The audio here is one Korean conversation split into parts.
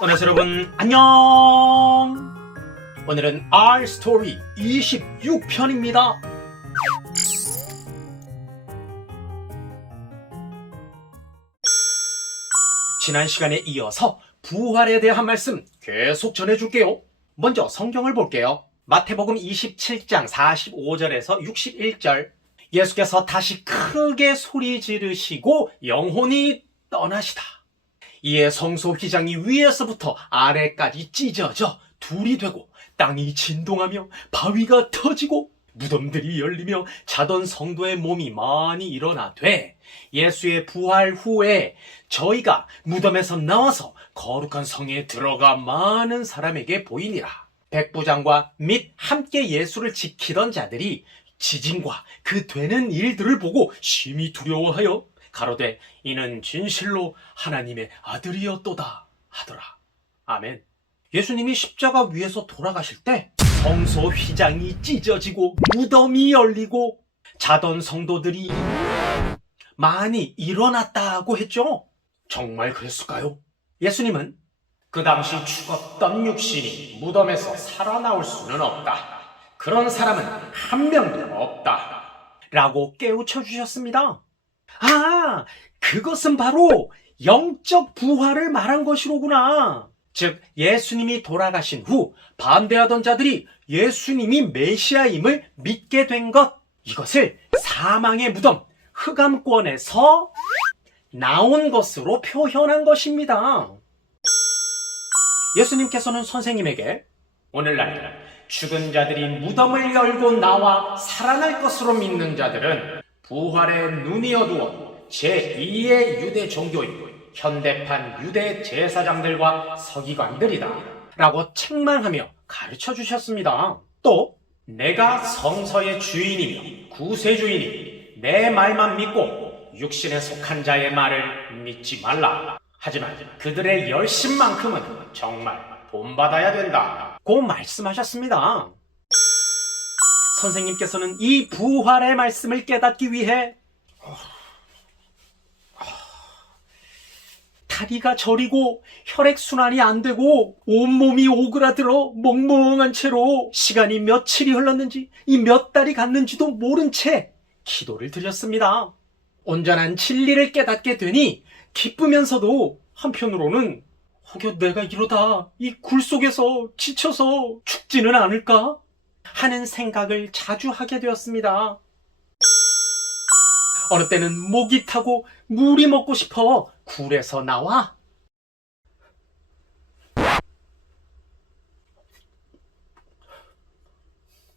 안녕하세요 여러분, 안녕. 오늘은 R스토리 26편입니다 지난 시간에 이어서 부활에 대한 말씀 계속 전해줄게요. 먼저 성경을 볼게요. 마태복음 27장 45절에서 61절. 예수께서 다시 크게 소리 지르시고 영혼이 떠나시다. 이에 성소 휘장이 위에서부터 아래까지 찢어져 둘이 되고 땅이 진동하며 바위가 터지고 무덤들이 열리며 자던 성도의 몸이 많이 일어나되 예수의 부활 후에 저희가 무덤에서 나와서 거룩한 성에 들어가 많은 사람에게 보이니라. 백부장과 및 함께 예수를 지키던 자들이 지진과 그 되는 일들을 보고 심히 두려워하여 가로되 이는 진실로 하나님의 아들이었도다 하더라. 아멘. 예수님이 십자가 위에서 돌아가실 때 성소 휘장이 찢어지고 무덤이 열리고 자던 성도들이 많이 일어났다고 했죠. 정말 그랬을까요? 예수님은 그 당시 죽었던 육신이 무덤에서 살아나올 수는 없다. 그런 사람은 한 명도 없다. 라고 깨우쳐 주셨습니다. 아, 그것은 바로 영적 부활을 말한 것이로구나. 즉 예수님이 돌아가신 후 반대하던 자들이 예수님이 메시아임을 믿게 된 것, 이것을 사망의 무덤, 흑암권에서 나온 것으로 표현한 것입니다. 예수님께서는 선생님에게 오늘날 죽은 자들이 무덤을 열고 나와 살아날 것으로 믿는 자들은 부활의 눈이 어두워 제2의 유대 종교인 현대판 유대 제사장들과 서기관들이다 라고 책망하며 가르쳐 주셨습니다. 또 내가 성서의 주인이며 구세주이니 내 말만 믿고 육신에 속한 자의 말을 믿지 말라. 하지만 그들의 열심만큼은 정말 본받아야 된다 고 말씀하셨습니다. 선생님께서는 이 부활의 말씀을 깨닫기 위해 다리가 저리고 혈액순환이 안 되고 온몸이 오그라들어 멍멍한 채로 시간이 며칠이 흘렀는지 이 몇 달이 갔는지도 모른 채 기도를 드렸습니다. 온전한 진리를 깨닫게 되니 기쁘면서도 한편으로는 혹여 내가 이러다 이 굴 속에서 지쳐서 죽지는 않을까 하는 생각을 자주 하게 되었습니다. 어느 때는 목이 타고 물이 먹고 싶어 굴에서 나와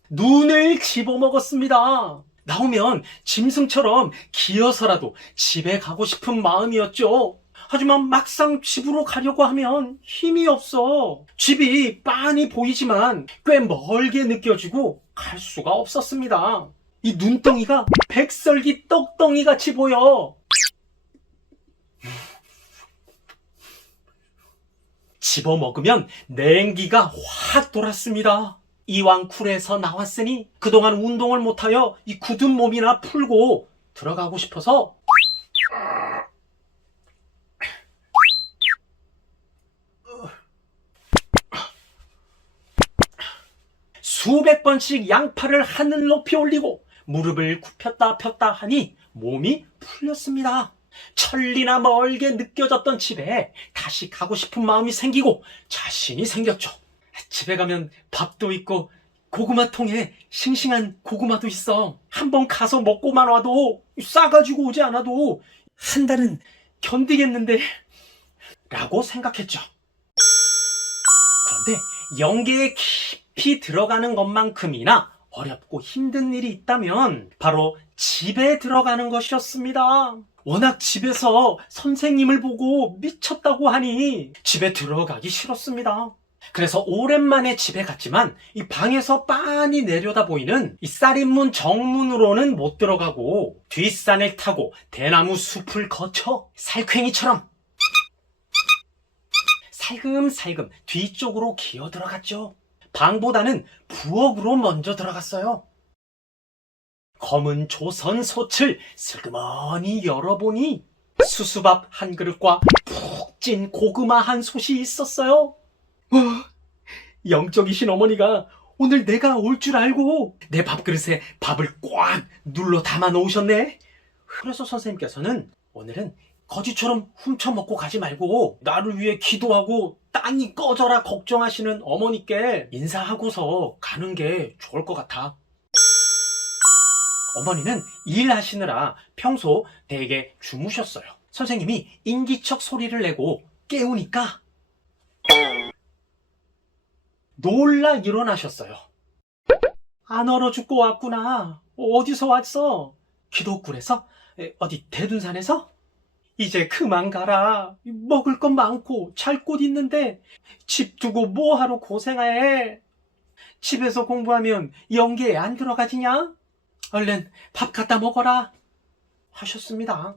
눈을 집어먹었습니다. 나오면 짐승처럼 기어서라도 집에 가고 싶은 마음이었죠. 하지만 막상 집으로 가려고 하면 힘이 없어. 집이 빤히 보이지만 꽤 멀게 느껴지고 갈 수가 없었습니다. 이 눈덩이가 백설기 떡덩이 같이 보여. 집어먹으면 냉기가 확 돌았습니다. 이왕 굴에서 나왔으니 그동안 운동을 못하여 이 굳은 몸이나 풀고 들어가고 싶어서 수백 번씩 양팔을 하늘 높이 올리고 무릎을 굽혔다 폈다 하니 몸이 풀렸습니다. 천리나 멀게 느껴졌던 집에 다시 가고 싶은 마음이 생기고 자신이 생겼죠. 집에 가면 밥도 있고 고구마통에 싱싱한 고구마도 있어. 한번 가서 먹고만 와도 싸가지고 오지 않아도 한 달은 견디겠는데 라고 생각했죠. 그런데 영계에 깊이 들어가는 것만큼이나 어렵고 힘든 일이 있다면 바로 집에 들어가는 것이었습니다. 워낙 집에서 선생님을 보고 미쳤다고 하니 집에 들어가기 싫었습니다. 그래서 오랜만에 집에 갔지만 이 방에서 빤히 내려다 보이는 이 쌀인문 정문으로는 못 들어가고 뒷산을 타고 대나무 숲을 거쳐 살쾡이처럼 살금살금 뒤쪽으로 기어 들어갔죠. 방보다는 부엌으로 먼저 들어갔어요. 검은 조선 솥을 슬그머니 열어보니 수수밥 한 그릇과 푹 찐 고구마한 솥이 있었어요. 영적이신 어머니가 오늘 내가 올 줄 알고 내 밥그릇에 밥을 꽉 눌러 담아 놓으셨네. 그래서 선생님께서는 오늘은 거지처럼 훔쳐먹고 가지 말고 나를 위해 기도하고 땅이 꺼져라 걱정하시는 어머니께 인사하고서 가는 게 좋을 것 같아. 어머니는 일하시느라 평소 되게 주무셨어요. 선생님이 인기척 소리를 내고 깨우니까 놀라 일어나셨어요. 안 얼어 죽고 왔구나. 어디서 왔어? 기도굴에서? 어디 대둔산에서? 이제 그만 가라. 먹을 것 많고 잘 곳 있는데 집 두고 뭐하러 고생해. 집에서 공부하면 연계에 안 들어가지냐? 얼른 밥 갖다 먹어라 하셨습니다.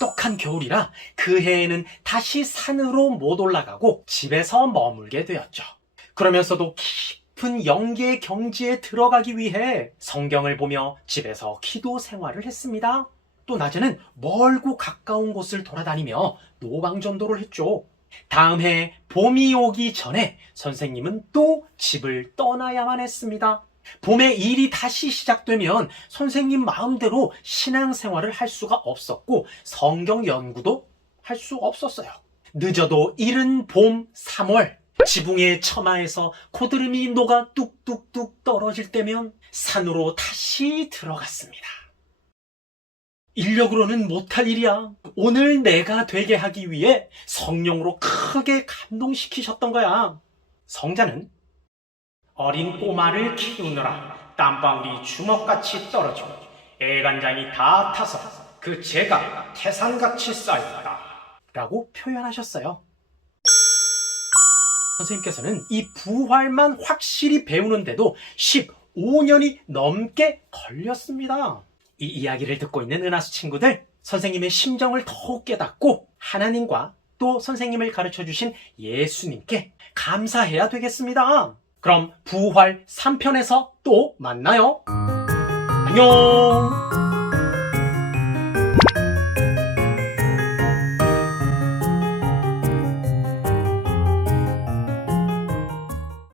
혹독한 겨울이라 그 해에는 다시 산으로 못 올라가고 집에서 머물게 되었죠. 그러면서도 깊은 영계의 경지에 들어가기 위해 성경을 보며 집에서 기도 생활을 했습니다. 또 낮에는 멀고 가까운 곳을 돌아다니며 노방전도를 했죠. 다음 해 봄이 오기 전에 선생님은 또 집을 떠나야만 했습니다. 봄에 일이 다시 시작되면 선생님 마음대로 신앙생활을 할 수가 없었고 성경 연구도 할 수 없었어요. 늦어도 이른 봄 3월 지붕의 처마에서 고드름이 녹아 뚝뚝뚝 떨어질 때면 산으로 다시 들어갔습니다. 인력으로는 못할 일이야. 오늘 내가 되게 하기 위해 성령으로 크게 감동시키셨던 거야. 성자는 어린 꼬마를 키우느라 땀방울이 주먹같이 떨어지고 애간장이 다 타서 그 재가 태산같이 쌓였다 라고 표현하셨어요. 선생님께서는 이 부활만 확실히 배우는데도 15년이 넘게 걸렸습니다. 이 이야기를 듣고 있는 은하수 친구들, 선생님의 심정을 더욱 깨닫고 하나님과 또 선생님을 가르쳐주신 예수님께 감사해야 되겠습니다. 그럼 부활 3편에서 또 만나요. 안녕.